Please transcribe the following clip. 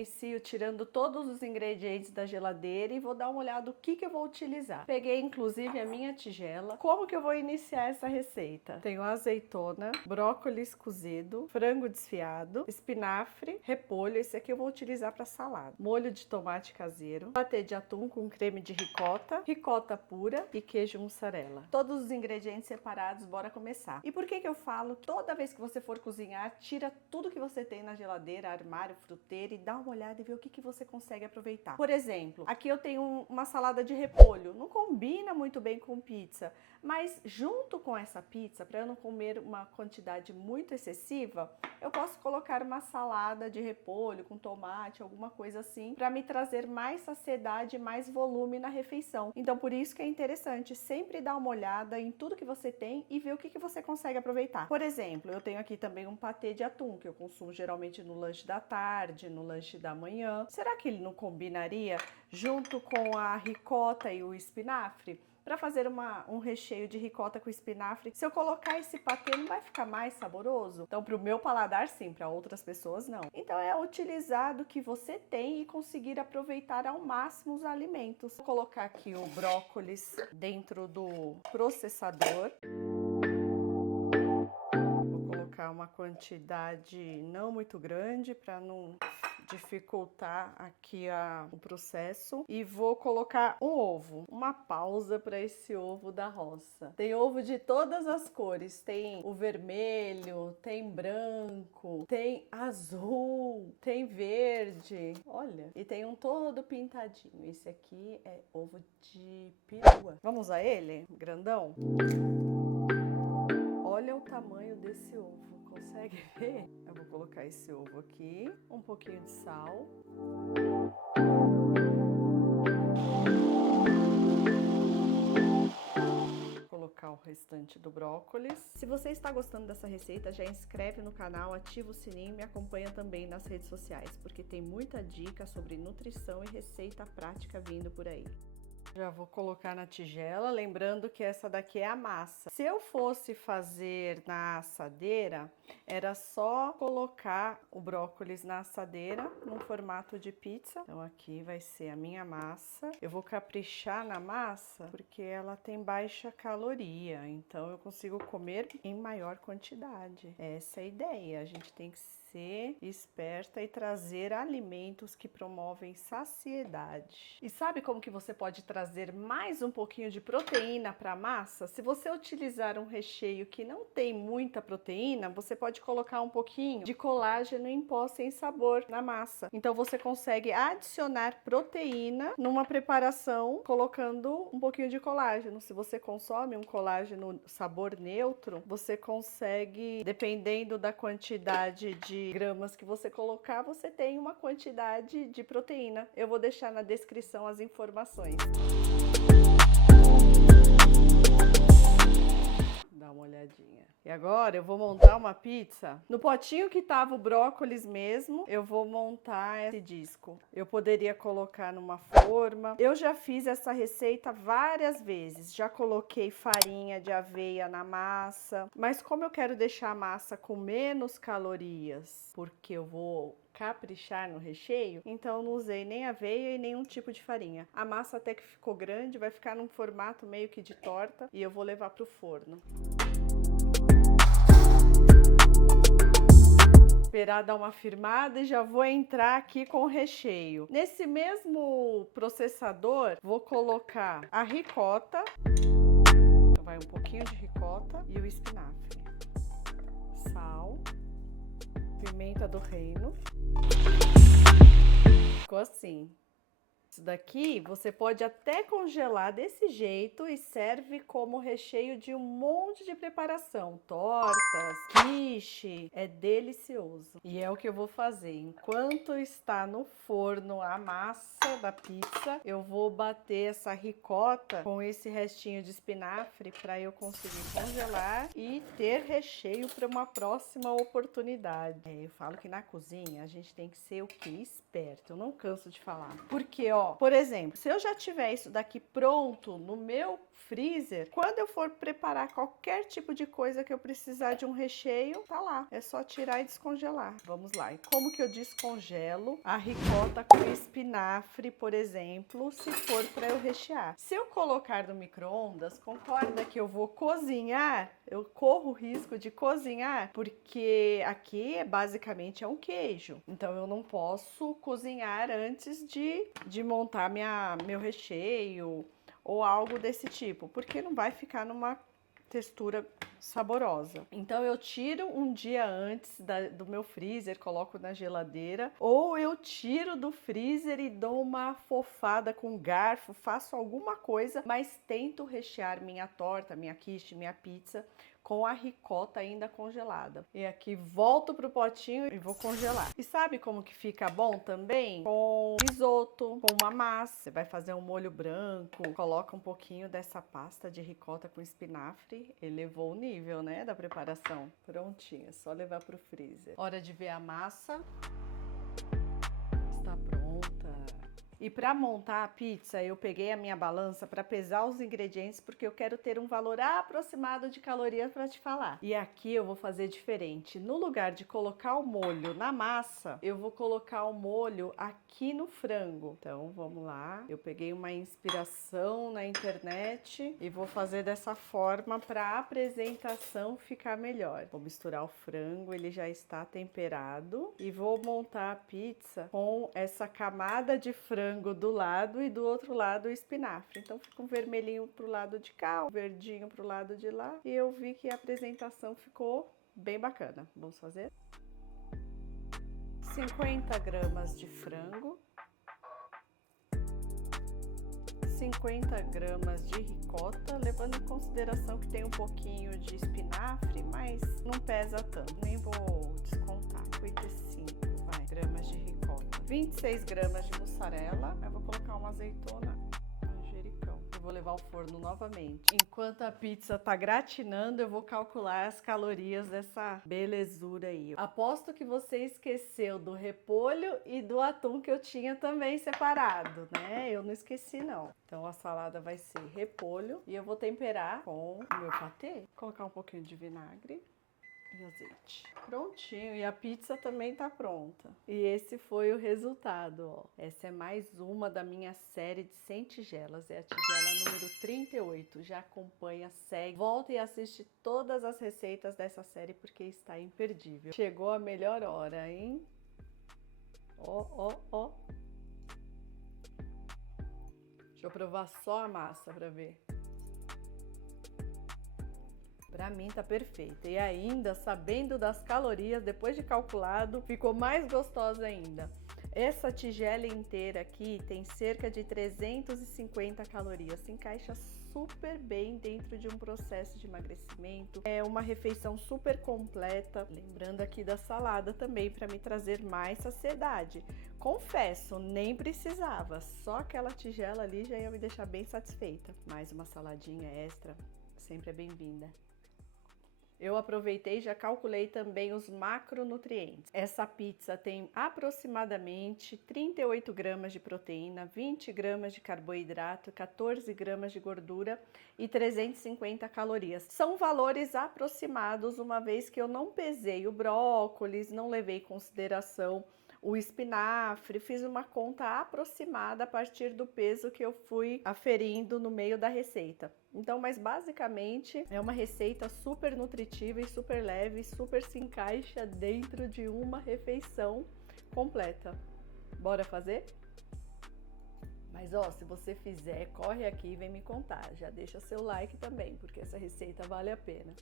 inicio tirando todos os ingredientes da geladeira e vou dar uma olhada no que eu vou utilizar. Peguei inclusive a minha tigela. Como que eu vou iniciar essa receita? Tenho azeitona, brócolis cozido, frango desfiado, espinafre, repolho, esse aqui eu vou utilizar para salada, molho de tomate caseiro, patê de atum com creme de ricota pura e queijo mussarela. Todos os ingredientes separados, bora começar. E por que eu falo? Toda vez que você for cozinhar, tira tudo que você tem na geladeira, armário, fruteira e dá uma olhada e vê o que você consegue aproveitar. Por exemplo, aqui eu tenho uma salada de repolho, não combina muito bem com pizza, mas junto com essa pizza, para eu não comer uma quantidade muito excessiva, eu posso colocar uma salada de repolho com tomate, alguma coisa assim, para me trazer mais saciedade, mais volume na refeição. Então, por isso que é interessante sempre dar uma olhada em tudo que você tem e ver o que você consegue aproveitar. Por exemplo, eu tenho aqui também um patê de atum, que eu consumo geralmente no lanche da tarde, no lanche da manhã. Será que ele não combinaria junto com a ricota e o espinafre? Para fazer um recheio de ricota com espinafre, se eu colocar esse patê, não vai ficar mais saboroso? Então, para o meu paladar, sim, para outras pessoas, não. Então, é utilizar do que você tem e conseguir aproveitar ao máximo os alimentos. Vou colocar aqui o brócolis dentro do processador. Vou colocar uma quantidade não muito grande para não dificultar aqui o processo, e vou colocar um ovo, uma pausa para esse ovo da roça. Tem ovo de todas as cores, tem o vermelho, tem branco, tem azul, tem verde, olha, e tem um todo pintadinho. Esse aqui é ovo de perua. Vamos a ele? Grandão? Olha o tamanho desse ovo. Consegue ver? Eu vou colocar esse ovo aqui, um pouquinho de sal. Vou colocar o restante do brócolis. Se você está gostando dessa receita, já inscreve no canal, ativa o sininho e me acompanha também nas redes sociais, porque tem muita dica sobre nutrição e receita prática vindo por aí. Já vou colocar na tigela, lembrando que essa daqui é a massa. Se eu fosse fazer na assadeira, era só colocar o brócolis na assadeira, num formato de pizza. Então aqui vai ser a minha massa. Eu vou caprichar na massa, porque ela tem baixa caloria, então eu consigo comer em maior quantidade. Essa é a ideia, a gente tem que ser esperta e trazer alimentos que promovem saciedade. E sabe como que você pode trazer mais um pouquinho de proteína para a massa? Se você utilizar um recheio que não tem muita proteína, você pode colocar um pouquinho de colágeno em pó sem sabor na massa. Então você consegue adicionar proteína numa preparação colocando um pouquinho de colágeno. Se você consome um colágeno sabor neutro, você consegue, dependendo da quantidade de gramas que você colocar, você tem uma quantidade de proteína. Eu vou deixar na descrição as informações. Dá uma olhadinha. E agora eu vou montar uma pizza. No potinho que tava o brócolis mesmo, eu vou montar esse disco. Eu poderia colocar numa forma. Eu já fiz essa receita várias vezes. Já coloquei farinha de aveia na massa. Mas como eu quero deixar a massa com menos calorias, porque eu vou caprichar no recheio, então eu não usei nem aveia e nenhum tipo de farinha. A massa até que ficou grande, vai ficar num formato meio que de torta e eu vou levar pro forno. Esperar dar uma firmada e já vou entrar aqui com o recheio. Nesse mesmo processador, vou colocar a ricota, então vai um pouquinho de ricota e o espinafre, sal, pimenta do reino. Ficou assim. Isso daqui você pode até congelar desse jeito e serve como recheio de um monte de preparação. Tortas, quiche, é delicioso. E é o que eu vou fazer. Enquanto está no forno a massa da pizza, eu vou bater essa ricota com esse restinho de espinafre para eu conseguir congelar e ter recheio para uma próxima oportunidade. Eu falo que na cozinha a gente tem que ser o quê? Esperto. Eu não canso de falar. Porque, ó, por exemplo, se eu já tiver isso daqui pronto no meu freezer, quando eu for preparar qualquer tipo de coisa que eu precisar de um recheio, tá lá. É só tirar e descongelar. Vamos lá. E como que eu descongelo a ricota com espinafre, por exemplo, se for para eu rechear? Se eu colocar no micro-ondas, concorda que eu vou cozinhar? Eu corro o risco de cozinhar, porque aqui basicamente é um queijo. Então eu não posso cozinhar antes de montar meu recheio ou algo desse tipo, porque não vai ficar numa textura saborosa. Então eu tiro um dia antes do meu freezer, coloco na geladeira, ou eu tiro do freezer e dou uma afofada com garfo, faço alguma coisa, mas tento rechear minha torta, minha quiche, minha pizza com a ricota ainda congelada. E aqui volto pro potinho e vou congelar. E sabe como que fica bom também? Com risoto, com uma massa. Você vai fazer um molho branco, coloca um pouquinho dessa pasta de ricota com espinafre, elevou o nível, né, da preparação. Prontinho, é só levar pro freezer. Hora de ver a massa. Está pronta. E para montar a pizza, eu peguei a minha balança para pesar os ingredientes, porque eu quero ter um valor aproximado de calorias para te falar. E aqui eu vou fazer diferente. No lugar de colocar o molho na massa, eu vou colocar o molho aqui no frango. Então, vamos lá. Eu peguei uma inspiração na internet e vou fazer dessa forma para a apresentação ficar melhor. Vou misturar o frango, ele já está temperado, e vou montar a pizza com essa camada de frango do lado e do outro lado o espinafre. Então fica um vermelhinho pro lado de cá, um verdinho pro lado de lá. E eu vi que a apresentação ficou bem bacana. Vamos fazer? 50 gramas de frango, 50 gramas de ricota, levando em consideração que tem um pouquinho de espinafre, mas não pesa tanto, nem vou descontar. 55 gramas de ricota. 26 gramas de mussarela. Eu vou colocar uma azeitona, manjericão. Eu vou levar ao forno novamente. Enquanto a pizza tá gratinando, eu vou calcular as calorias dessa belezura aí. Aposto que você esqueceu do repolho e do atum que eu tinha também separado, né? Eu não esqueci, não. Então a salada vai ser repolho e eu vou temperar com o meu patê. Vou colocar um pouquinho de vinagre e azeite. Prontinho, e a pizza também tá pronta. E esse foi o resultado, ó. Essa é mais uma da minha série de 100 tigelas, é a tigela número 38. Já acompanha, segue, volta e assiste todas as receitas dessa série porque está imperdível. Chegou a melhor hora, hein? Ó, ó, ó. Deixa eu provar só a massa pra ver. Pra mim tá perfeita. E ainda, sabendo das calorias, depois de calculado, ficou mais gostosa ainda. Essa tigela inteira aqui tem cerca de 350 calorias. Se encaixa super bem dentro de um processo de emagrecimento. É uma refeição super completa. Lembrando aqui da salada também, para me trazer mais saciedade. Confesso, nem precisava. Só aquela tigela ali já ia me deixar bem satisfeita. Mais uma saladinha extra, sempre é bem-vinda. Eu aproveitei e já calculei também os macronutrientes. Essa pizza tem aproximadamente 38 gramas de proteína, 20 gramas de carboidrato, 14 gramas de gordura e 350 calorias. São valores aproximados, uma vez que eu não pesei o brócolis, não levei em consideração o espinafre, fiz uma conta aproximada a partir do peso que eu fui aferindo no meio da receita. Então, mas basicamente é uma receita super nutritiva e super leve, super se encaixa dentro de uma refeição completa. Bora fazer? Mas ó, se você fizer, corre aqui e vem me contar. Já deixa seu like também, porque essa receita vale a pena.